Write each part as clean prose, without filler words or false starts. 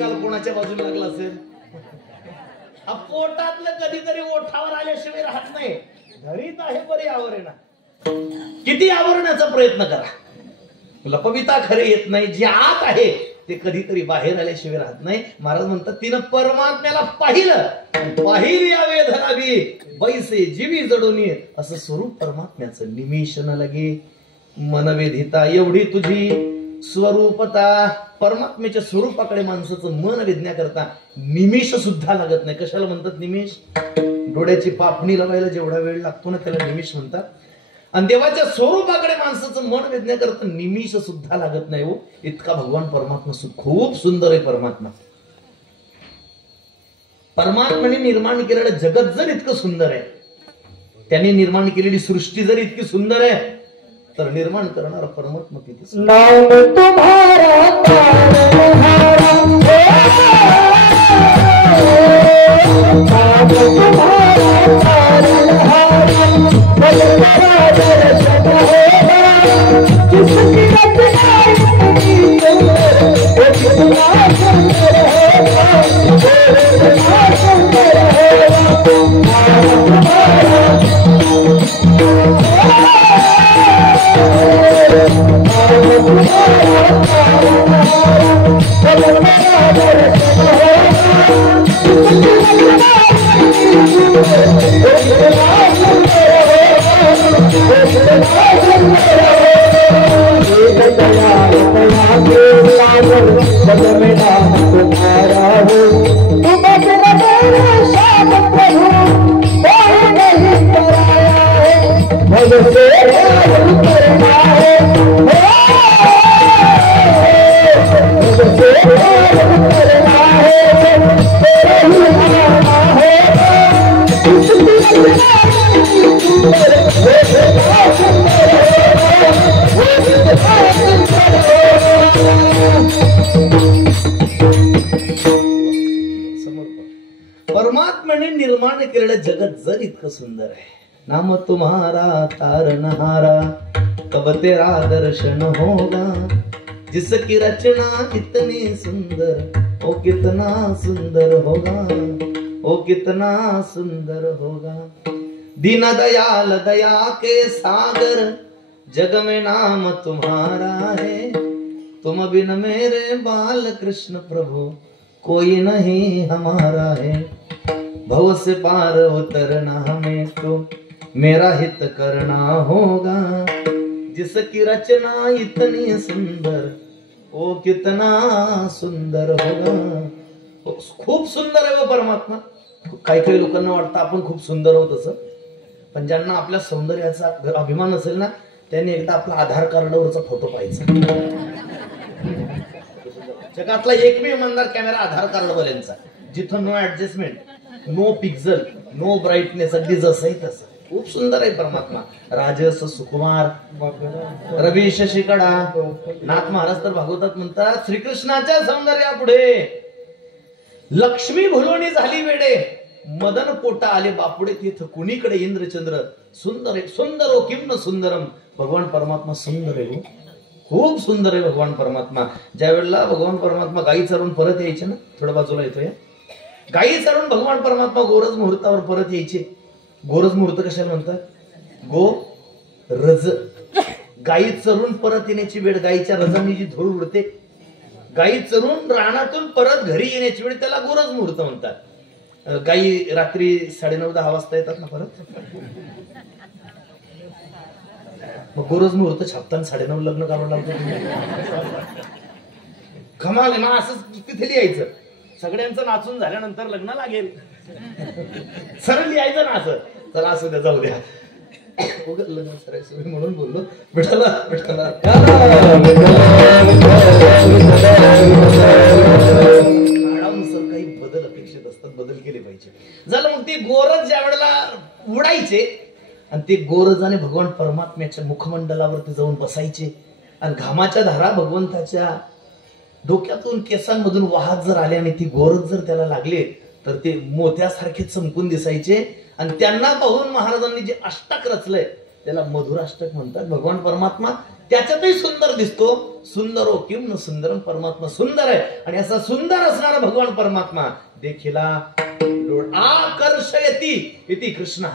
निकाल कोणाच्या बाजूला लागला असेल? पोटातलं कधीतरी ओठावर आल्याशिवाय राहत नाही. घरीच आहे बरी आवरण, किती आवरण्याचा प्रयत्न करा, लपविता खरे येत नाही. जे आत आहे ते कधीतरी बाहेर आल्याशिवाय राहत नाही. महाराज म्हणतात तिनं परमात्म्याला पाहिलं, पाहिली या वेधनावी बैसे जीवी जडून, असं स्वरूप परमात्म्याचं. निमिष न लगे मनवेधिता, एवढी तुझी स्वरूपता. परमात्म्याच्या स्वरूपाकडे माणसाचं मन वेधण्याकरता निमिष सुद्धा लागत नाही. कशाला म्हणतात निमिष? डोळ्याची पापणी लावायला जेवढा वेळ लागतो ना त्याला निमिष म्हणतात. आणि देवाच्या स्वरूपाकडे माणसाचं मन वेधण्याकरता निमिष सुद्धा लागत नाही. हो, इतका भगवान परमात्मा खूप सुंदर आहे. परमात्म्याने निर्माण केलेलं जगत जर इतकं सुंदर आहे, त्यांनी निर्माण केलेली सृष्टी जर इतकी सुंदर आहे, तर निर्माण करणारा परमात्मा किती नाम तुम्हारा तारनहारा, नाम तुम्हारा तारनहारा, बलवारा दर्शन होगा, जिसकी रचना इतनी सुंदर, वो कितना सुंदर होगा, वो कितना सुंदर होगा। नाम तुम्हारा हो, तुम मेरा शाम प्रभु नहीं कराया है, भगते करना है, भगते करना परमात्म्याने निर्माण केलेलं जगत जर इतकं सुंदर आहे, नाम तुम्हारा तारनहारा, कब तेरा दर्शन होगा, जिसकी रचना इतनी सुंदर, ओ कितना सुंदर होगा, ओ कितना सुंदर होगा। दीन दयाल दया के सागर, जग में नाम तुम्हारा है, तुम बिन मेरे बाल कृष्ण प्रभु कोई नहीं हमारा है। भव से पार उतरना हमें तो मेरा हित करना होगा, जिसकी रचना इतनी सुंदर, ओ कितना सुंदर होगा। खूप सुंदर आहे वो परमात्मा। काही काही लोकांना वाटतं आपण खूप सुंदर आहोत असं, पण ज्यांना आपल्या सौंदर्याचा अभिमान असेल ना, त्यांनी एकदा आपला आधार कार्डवरचा फोटो पाहायचा। जगातला एकमेव इमानदार कॅमेरा आधार कार्ड वाल्यांचा, जिथं no adjustment, no pixel, no brightness, अगदी जसं आहे तसं। खूप सुंदर आहे परमात्मा। राजस सुकुमार, रवी शशिकडा, नाथ महाराज तर भागवतात म्हणतात, श्रीकृष्णाच्या सौंदर्यापुढे लक्ष्मी भुलोणी झाली वेडे, मदन पोटा आले बापुडे, तिथ कुणीकडे इंद्रचंद्र। सुंदर आहे, सुंदर हो किम न सुंदरम। भगवान परमात्मा सुंदर आहे, खूप सुंदर आहे भगवान परमात्मा। ज्या वेळेला भगवान परमात्मा गायी चरून परत यायचे ना, थोडं बाजूला येतोय, गायी चरून भगवान परमात्मा गोरज मुहूर्तावर परत यायचे। गोरज मुहूर्त कशाला म्हणतात? गो रज, गायी चरून परत येण्याची वेळ, गायीच्या रजांनी जी धूळ उडते, गायी चरून रानातून परत घरी येण्याची वेळ, त्याला गोरज मुहूर्त म्हणतात। गायी रात्री 9:30-10 वाजता येतात ना परत, मग गोरज मुहूर्त छापताना 9:30 लग्न करावं लागतं। कमाल आहे ना, असंच तिथे लिहायचं, सगळ्यांचं नाचून झाल्यानंतर लग्न लागेल, सरळ लिहायचं ना असं। चला असू द्या, जाऊ द्या, लग्न सरायचं म्हणून बोललो। विठाला विठाला काळानुसार काही बदल अपेक्षित असतात, बदल केले पाहिजे। झालं मग ते गोरज ज्या वेळेला उडायचे आणि ते गोरजाने भगवान परमात्म्याच्या मुखमंडलावरती जाऊन बसायचे, आणि घामाच्या धारा भगवंताच्या डोक्यातून केसांमधून वाहत जर आले आणि ती गोरज जर त्याला लागले तर ते मोत्यासारखे चमकून दिसायचे। आणि त्यांना पाहून महाराजांनी जे अष्टक रचलंय त्याला मधुराष्टक म्हणतात. भगवान परमात्मा त्याच्यातही सुंदर दिसतो. सुंदरो किम न सुंदरम, परमात्मा सुंदर आहे. आणि असा सुंदर असणारा भगवान परमात्मा देखीला आकर्षयती इति कृष्ण.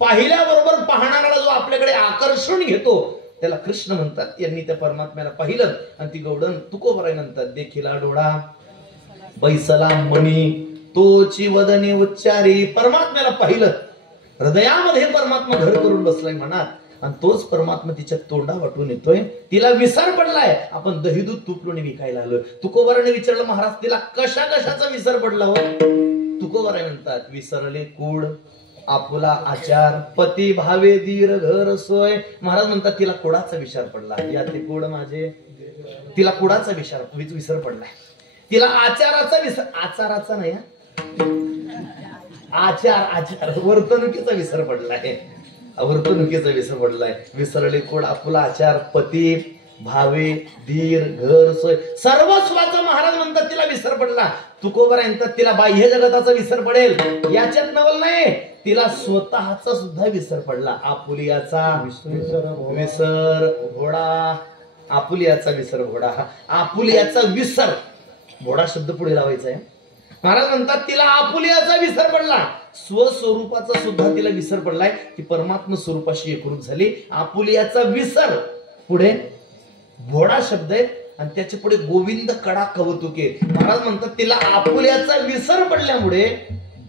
पाहिल्याबरोबर पाहणाऱ्याला जो आपल्याकडे आकर्षण घेतो त्याला कृष्ण म्हणतात. यांनी त्या परमात्म्याला पाहिलं आणि ती गौडन तुकोबराय म्हणतात. देखिला डोळा बैसला मणी तोची वदने उच्चारी. परमात्म्याला पाहिलं, हृदयामध्ये परमात्मा घर करून बसलाय मनात, आणि तोच परमात्मा तिच्या तोंडा वाटून येतोय. तिला विसर पडलाय. आपण दही दूध तूप लोणी विकायला आलो. तुकोबराने विचारलं, महाराज तिला कशा कशाचा विसर पडला हो? तुकोबराय म्हणतात, विसरले कूड आपुला आचार पती भावे दीर घर सोय. महाराज म्हणतात तिला कुडाचा विचार पडला. या ते कुड माझे, तिला कुडाचा विसर पडलाय. तिला आचाराचा विसर, आचाराचा नाही, आचार वर्तणुकीचा विसर पडलाय. वर्तणुकीचा विसर पडलाय. विसरले कोड आपुला आचार पती भावे धीर घर सोय. सर्वस्वाचा महाराज म्हणतात तिला विसर पडला. तुकोबराय म्हणतात तिला बाह्य जगताचा विसर पडेल याच्यात नवल नाही, तिला स्वतःचा सुद्धा विसर पडला. आपुलियाचा विसर घोडा, आपुलियाचा विसर घोडा. आपुलियाचा विसर घोडा शब्द पुढे लावायचा आहे. महाराज म्हणतात तिला आपुलियाचा विसर पडला. स्वस्वरूपाचा सुद्धा तिला विसर पडलाय. ती परमात्मा स्वरूपाशी एकरूप झाली. आपुलियाचा विसर पुढे भोडा शब्द आहे आणि त्याच्या पुढे गोविंद कडा कवतुके. महाराज म्हणतात तिला आपुल्याचा विसर पडल्यामुळे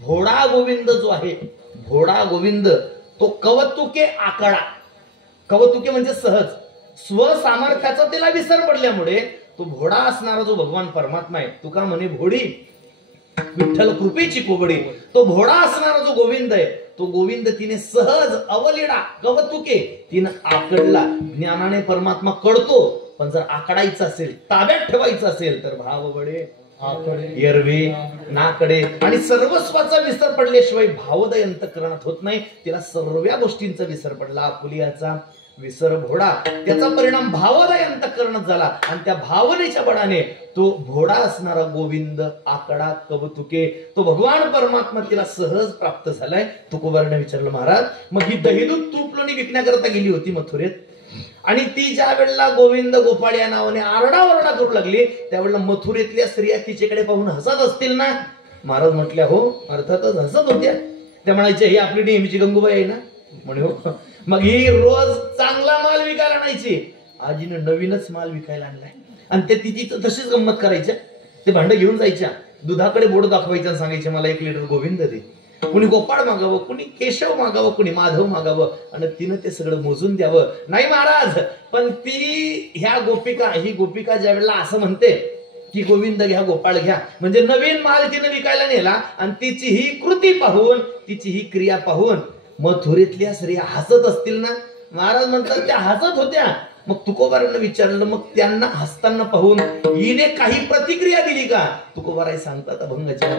भोडा गोविंद जो आहे, भोडा गोविंद तो कवतुके आकडा. कवतुके म्हणजे सहज स्वसामर्थ्याचा तिला विसर पडल्यामुळे तो भोडा असणारा जो भगवान परमात्मा आहे, तुका म्हणे भोडी विठ्ठल कृपेची कोबडी, तो भोडा असणारा जो गोविंद आहे, तो गोविंद तिने सहज अवलिडा कवतुके तिने आकडला. ज्ञानाने परमात्मा कळतो, पण जर आकडायचं असेल, ताब्यात ठेवायचं असेल तर भाव बडे एरवी नाकडे. आणि सर्वस्वाचा विसर पडल्याशिवाय भावोदय अंतःकरणात होत नाही. तिला सर्व गोष्टींचा विसर पडला. आपुलियाचा विसर भोडा, त्याचा परिणाम भावोदय अंतःकरणात झाला आणि त्या भावनेच्या बळाने तो भोडा असणारा गोविंद आकडा कवतुके तो भगवान परमात्मा तिला सहज प्राप्त झालाय. तुकोबाराने विचारलं, महाराज मग ही दहीदूध तूप लोणी विकण्याकरता गेली होती मथुरेत, आणि ती ज्या वेळेला गोविंद गोपाळ या नावाने आरडाओरडा करू लागली त्यावेळेला मथुरेतल्या स्त्रिया तिच्याकडे पाहून हसत असतील ना? महाराज म्हटल्या, हो अर्थातच हसत होत्या. त्या म्हणायच्या ही आपली नेहमीची गंगूबाई आहे ना? म्हणे हो. मग ही रोज चांगला माल विकायला आणायची, आजीनं नवीनच माल विकायला आणलाय. आणि ते तिची तशीच गंमत करायच्या. ते भांड घेऊन जायच्या, दुधाकडे बोट दाखवायचं आणि सांगायचे मला 1 लिटर गोविंद दे. कुणी गोपाळ मागावं, कुणी केशव मागावं, कुणी माधव मागावं, आणि तिनं ते सगळं मोजून द्यावं. नाही महाराज, पण ती ही गोपिका ज्या वेळेला असं म्हणते की गोविंद घ्या गोपाळ घ्या, म्हणजे नवीन माल तिनं विकायला नेला आणि तिची ही कृती पाहून, तिची ही क्रिया पाहून मथुरेतल्या स्त्रिया हसत असतील ना? महाराज म्हणतात त्या हसत होत्या. मग तुकोबारांना विचारलं, मग त्यांना हसताना पाहून हिने काही प्रतिक्रिया दिली का? तुकोबाराय सांगतात अभंगाच्या,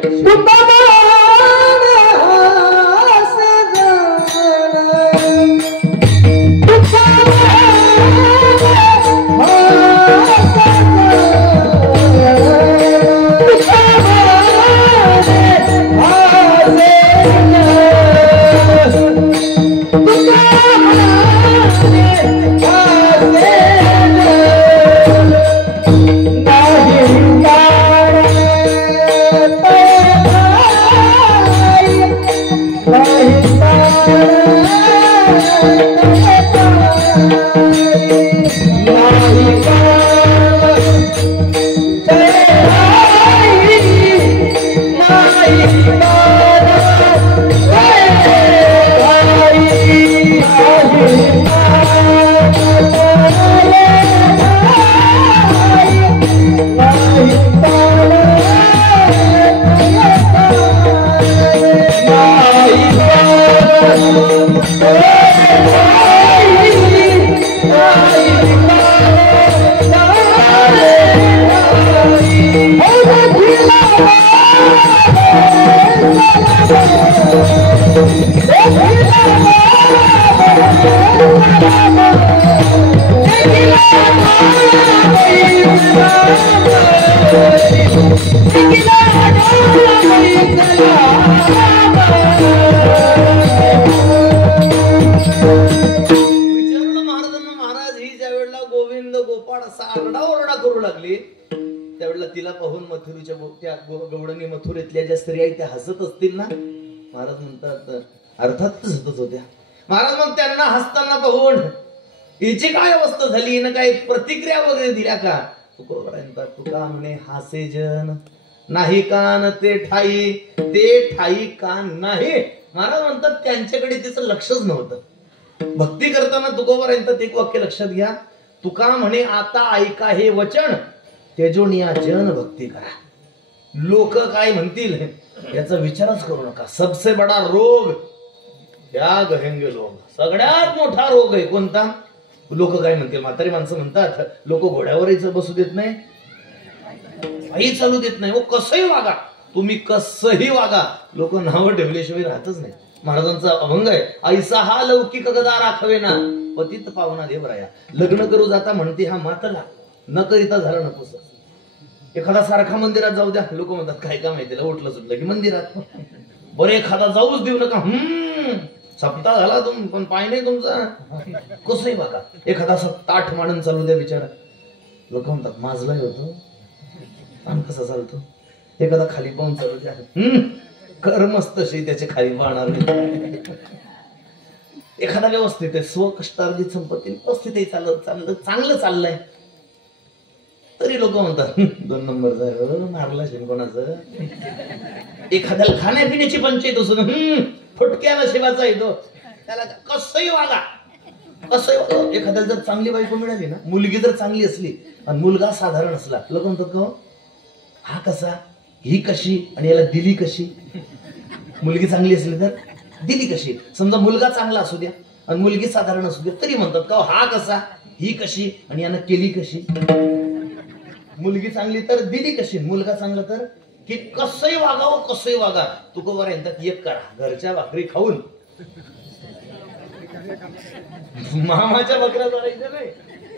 मथुरीच्या त्या गवळणी मथुरेतल्या ज्या स्त्रिया त्या हसत असतील ना, महाराज म्हणतात अर्थात हसतच होत्या. महाराज मग त्यांना हसताना पाहून हिची काय अवस्था झाली, हिनं काय प्रतिक्रिया वगैरे दिल्या का? तुका म्हणे हासे जन नाही कान ते ठाई कान नाही. महाराज म्हणतात त्यांच्याकडे तिचं लक्षच नव्हतं. भक्ती करताना तुकोबा यांचं एक वाक्य लक्षात घ्या, तुका म्हणे आता ऐका हे वचन तेजोनी या जन भक्ती करा. लोक काय म्हणतील याचा विचारच करू नका. सबसे बडा रोग या गहेंगे लोग, सगळ्यात मोठा रोग आहे कोणता? लोक काय म्हणतील. म्हातारी माणसं म्हणतात लोक घोड्यावरही बसू देत नाही, काही चालू देत नाही. कसंही वागा तुम्ही, कसंही वागा, लोक नावं ठेवल्याशिवाय राहतच नाही. महाराजांचा अभंग आहे, ऐसा हा लौकिक गदा राखवे ना पतित पावना देवराया. लग्न करू जाता म्हणते हा मातला, न करिता झालं नकोस. एखादा सारखा मंदिरात जाऊ द्या, लोक म्हणतात काय का माहिती, उठलं सुटलं की मंदिरात. बरं एखादा जाऊच देऊ नका, सप्ताह झाला तुम पण पाय नाही तुमचा, कसंही बघा. एखादा 7-8 माणून चालू द्या विचारा, लोक म्हणतात माझलाही होतो आणि कसा चालतो. एखादा खाली पाहून चालू द्या, कर्मच तशी त्याचे खाली पाहणार नाही. एखादा व्यवस्थित आहे, स्वकष्टार्जित संपत्ती व्यवस्थित आहे, चांगलं चाललंय, तरी लोक म्हणतात 2 नंबरचा मारला कोणाचं. एखाद्याला खाण्यापिण्याची पंचायत असून फुटक्या नशिबाचा येतो, त्याला कसंही वागा, कसंही वागा. एखाद्याला जर चांगली बायको मिळाली ना, मुलगी जर चांगली असली आणि मुलगा साधारण असला, लोक म्हणतात का हा कसा, ही कशी आणि याला दिली कशी. मुलगी चांगली असली तर दिली कशी. समजा मुलगा चांगला असू द्या आणि मुलगी साधारण असू द्या, तरी म्हणतात का हा कसा, ही कशी आणि यानं केली कशी. मुलगी चांगली तर दिली कशी, मुलगा चांगला तर की कसंही वागावं, कसंही वागा. तुकोबा यांच्यात एक करा, घरच्या भाकरी खाऊन मामाच्या बकऱ्या चालायचं नाही.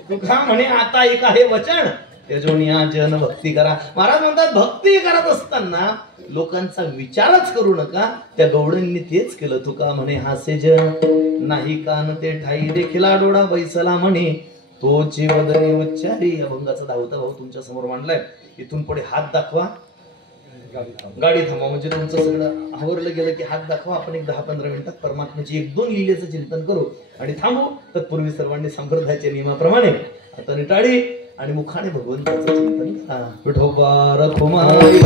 तुका म्हणे आता एक आहे वचन तेजोनिया जन भक्ती करा. महाराज म्हणतात भक्ती करत असताना लोकांचा विचारच करू नका. त्या गवळणींनी तेच केलं. तुका म्हणे हासे जन नाही कान ते ठाई देखील डोळा बैसला म्हणे तोची वदनी उच्चारी. अभंगाचा 10वा भाव तुमच्या समोर मांडलाय. इथून पुढे हात दाखवा, गाडी थांबवा. म्हणजे तुमचं सगळं आवरलं गेलं की हात दाखवा. आपण एक 10-15 मिनिटात परमात्म्याची 1-2 लीलेचं चिंतन करू आणि थांबू. तत्पूर्वी सर्वांनी संप्रदायाच्या नियमाप्रमाणे आता टाळी आणि मुखाने भगवंताचं चिंतन करा. विठोबा रखुमाई.